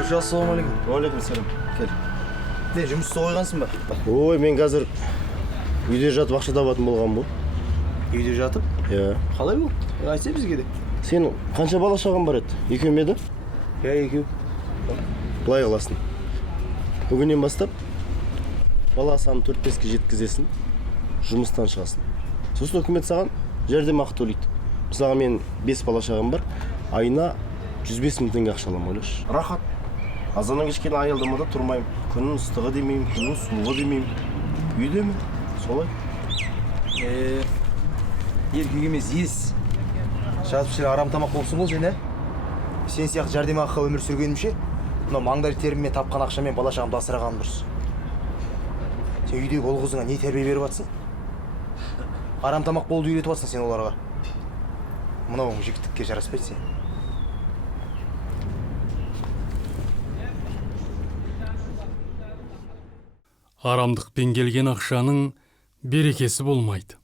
Көрші ассалаумағалейкум. Уағалейкумассалам. Кел. Не, жұмысты қойғансың ба? Ой, мен қазір үйде жатып ақша табатын болған бұл. Үйде жатып? Иә. Қалай бұл? Айтса бізге де. Сен қанша бала шағың бар еді? Екеу ме еді? Иә, екеу. Былай қыласың. Бүгіннен бастап бала санын 4-5-ке жеткізесің, жұмыстан шығасың. Сосын үкімет саған жәрдемақы төлейді. Мысалға мен 5 бала шағым бар, айына 105 мың теңге ақша аламын, ойлашы. Рахат. Азаннан кешкен аялдамада тұрмаймын. Күннің ыстығы демеймін, күннің суығы демеймін. Үйдемін. Солай. Еркек емес, ес. Жатып шыр арам тамақ болсын ғой сен, ә? Сен сияқты жәрдемақыға өмір сүргенімше, мына маңдай теріммен тапқан ақшамен бала шағамды асырағаным дұрыс. Сен үйдегі ол қызыңа не тәрбие беріп жатсың? Арам тамақ болуды үйретіп жатсың сен оларға. Мынау жігіттікке жараспайды сен. Арамдықпен келген ақшаның берекесі болмайды.